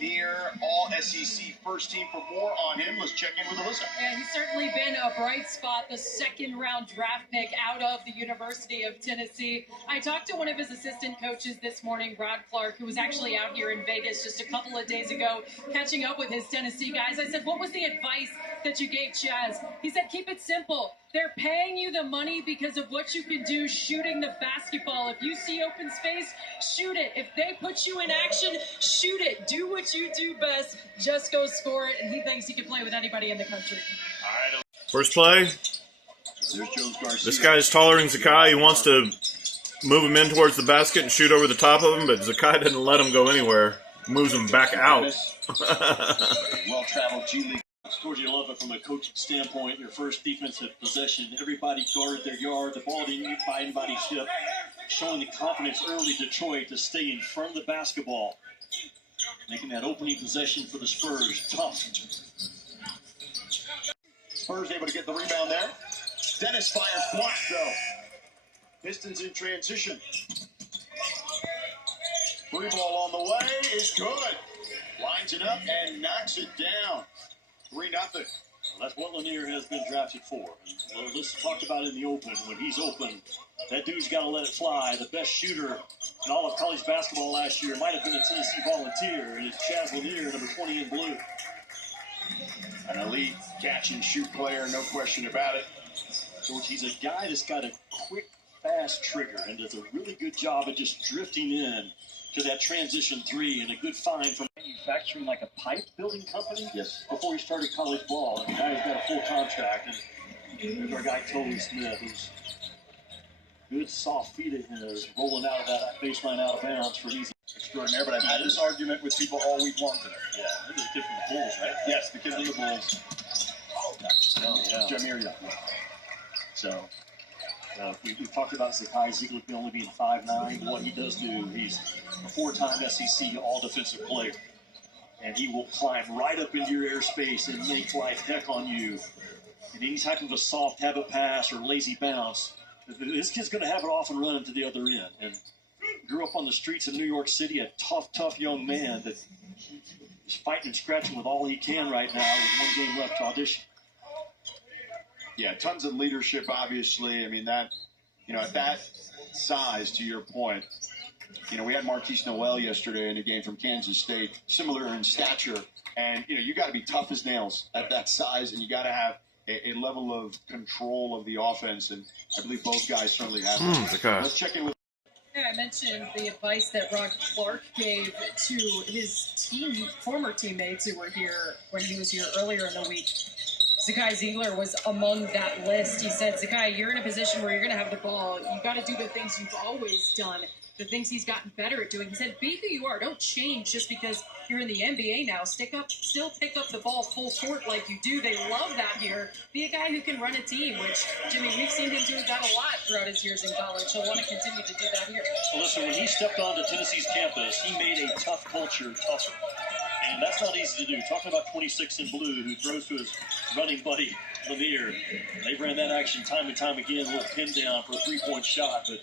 Lanier, all SEC first team. For more on him, let's check in with Alyssa. Yeah, he's certainly been a bright spot, the second-round draft pick out of the University of Tennessee. I talked to one of his assistant coaches this morning, Brad Clark, who was actually out here in Vegas just a couple of days ago, catching up with his Tennessee guys. I said, what was the advice that you gave Chaz? He said, keep it simple. They're paying you the money because of what you can do shooting the basketball. If you see open space, shoot it. If they put you in action, shoot it. Do what you do best. Just go score it. And he thinks he can play with anybody in the country. All right. First play. This guy is taller than Zakai. He wants to move him in towards the basket and shoot over the top of him, but Zakai didn't let him go anywhere. Moves him back out. Well-traveled G League. Towards you love it from a coaching standpoint. Your first defensive possession, everybody guarded their yard. The ball didn't get by anybody's hip. Showing the confidence early, Detroit, to stay in front of the basketball. Making that opening possession for the Spurs tough. Spurs able to get the rebound there. Dennis fires block, though. Pistons in transition. Free ball on the way is good. Lines it up and knocks it down. 3-0. That's what Lanier has been drafted for. And let's talk about it in the open. When he's open, that dude's got to let it fly. The best shooter in all of college basketball last year might have been a Tennessee Volunteer, and it's Chaz Lanier, number 20 in blue. An elite catch-and-shoot player, no question about it. George, he's a guy that's got a quick, fast trigger and does a really good job of just drifting in to that transition three, and a good find from manufacturing like a pipe building company. Yes. Before he started college ball, and now he's got a full contract. And there's our guy Tolu Smith, who's good soft feet of his, rolling out of that baseline out of bounds for easy. Extraordinary, but I've had this argument with people all week long today. Yeah, this is a kid from the Bulls, right? Yes, the kid from the Bulls. Jameer Young. So. We've talked about Zakai Zeigler only being 5'9". What he does do, he's a 4-time SEC all-defensive player. And he will climb right up into your airspace and make life heck on you. And any type of a soft habit pass or lazy bounce, this kid's going to have it off and running to the other end. And grew up on the streets of New York City, a tough young man that is fighting and scratching with all he can right now with 1 game left to audition. Yeah, tons of leadership, obviously. I mean, that, at that size, to your point, we had Marquise Noel yesterday in a game from Kansas State, similar in stature. And, you got to be tough as nails at that size, and you got to have a level of control of the offense. And I believe both guys certainly have that. Let's check in with. Yeah, I mentioned the advice that Rod Clark gave to his former teammates who were here when he was here earlier in the week. Zakai Zeigler was among that list. He said, Zakai, you're in a position where you're going to have the ball. You've got to do the things you've always done, the things he's gotten better at doing. He said, be who you are. Don't change just because you're in the NBA now. Still pick up the ball full court like you do. They love that here. Be a guy who can run a team, which, Jimmy, we've seen him do that a lot throughout his years in college. He'll want to continue to do that here. Well, listen, when he stepped onto Tennessee's campus, he made a tough culture tougher. And that's not easy to do. Talking about 26 in blue, who throws to his running buddy, Lanier. They ran that action time and time again, a little pin down for a three-point shot. But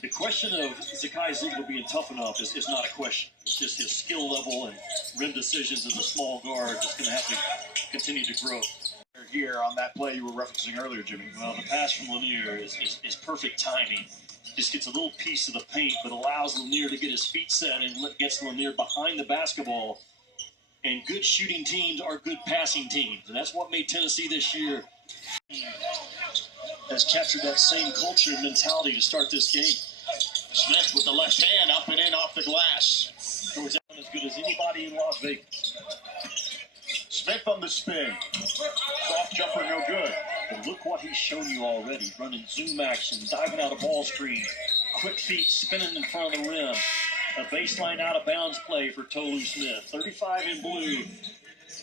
the question of Zakai Zeigler being tough enough is not a question. It's just his skill level and rim decisions as a small guard that's going to have to continue to grow. Here on that play you were referencing earlier, Jimmy. Well, the pass from Lanier is perfect timing. Just gets a little piece of the paint, but allows Lanier to get his feet set and gets Lanier behind the basketball. And good shooting teams are good passing teams. And that's what made Tennessee this year. Has captured that same culture and mentality to start this game. Smith with the left hand up and in off the glass. Goes out as good as anybody in Las Vegas. Smith on the spin. Soft jumper, no good. But look what he's shown you already. Running zoom action, diving out of ball screen. Quick feet spinning in front of the rim. A baseline out of bounds play for Tolu Smith. 35 in blue.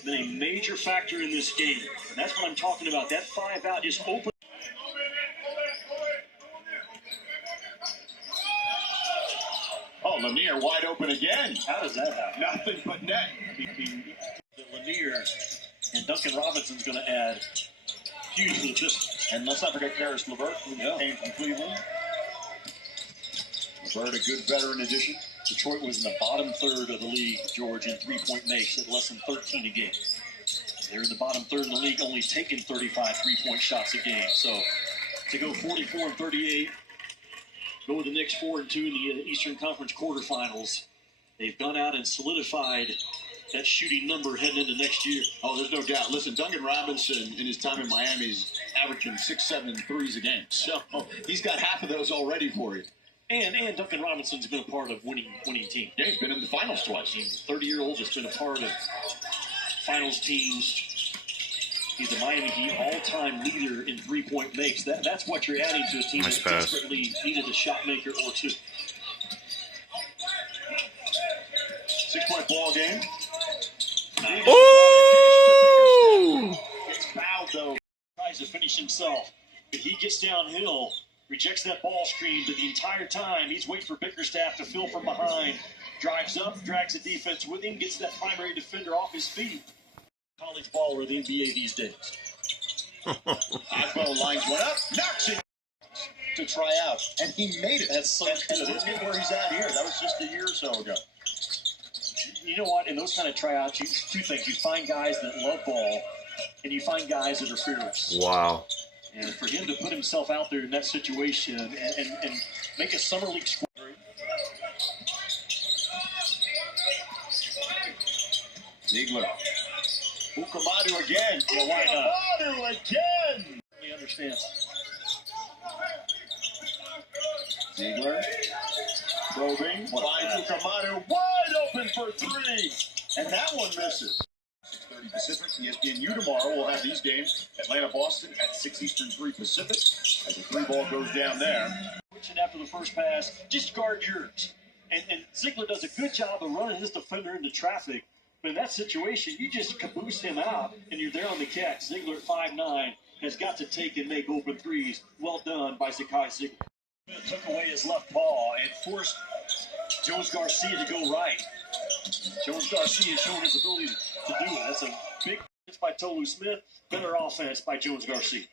Been a major factor in this game. And that's what I'm talking about. That 5 out just open. Oh, Lanier wide open again. How does that happen? Nothing but net. Lanier and Duncan Robinson's going to add huge to the distance. And let's not forget Karis LeVert, who came from Cleveland. LeVert, a good veteran addition. Detroit was in the bottom third of the league, George, in three-point makes at less than 13 a game. They're in the bottom third in the league, only taking 35 three-point shots a game. So to go 44-38, go with the Knicks 4-2 in the Eastern Conference quarterfinals, they've gone out and solidified that shooting number heading into next year. Oh, there's no doubt. Listen, Duncan Robinson, in his time in Miami, is averaging 6, 7 threes a game. So he's got half of those already for you. And Duncan Robinson's been a part of winning teams. Yeah, he's been in the finals twice. He's 30-year-old, just been a part of finals teams. He's the Miami Heat all-time leader in three-point makes. That's what you're adding to a team that desperately needed a shot maker or two. 6-point ball game. Oh! Gets fouled, though. Tries to finish himself. But he gets downhill, rejects that ball screen, but the entire time he's waiting for Bickerstaff to fill from behind. Drives up, drags the defense with him, gets that primary defender off his feet. College ball or the NBA these days. Osbo lines one up, knocks it to try out, and he made it. That's so and look at where he's at here. That was just a year or so ago. You know what? In those kind of tryouts, two things. You find guys that love ball, and you find guys that are fearless. Wow. And for him to put himself out there in that situation and make a summer league squad. Zeigler. Ukamadu again. Yeah, why not? Ukamadu again. He understands. Zeigler. Probing. Finds Ukamadu wide open for three. And that one misses. 6:30 Pacific. ESPNU tomorrow will have these games. Atlanta, Boston at 6 Eastern, 3 Pacific. As the three ball goes down there. After the first pass, just guard yours. And Zeigler does a good job of running this defender into traffic. But in that situation, you just caboose him out, and you're there on the catch. Zeigler at 5'9" has got to take and make open threes. Well done by Zakai Zeigler. Took away his left paw and forced Jones Garcia to go right. Jones Garcia showing his ability to do it. That's a big offense by Tolu Smith. Better offense by Jones Garcia.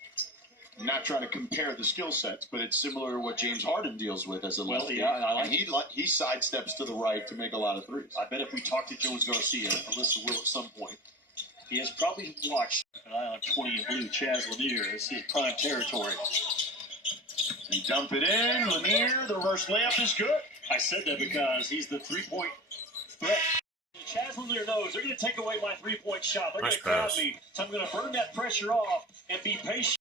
I'm not trying to compare the skill sets, but it's similar to what James Harden deals with as a lefty. Yeah, I like he sidesteps to the right to make a lot of threes. I bet if we talk to Jones Garcia, Alyssa will at some point, he has probably watched an eye on 20 and blue, Chaz Lanier. This is prime territory. You dump it in, Lanier, the reverse layup is good. I said that because he's the three-point threat. Chaz Lanier knows they're going to take away my three-point shot. They're going to crowd me, so I'm going to burn that pressure off and be patient.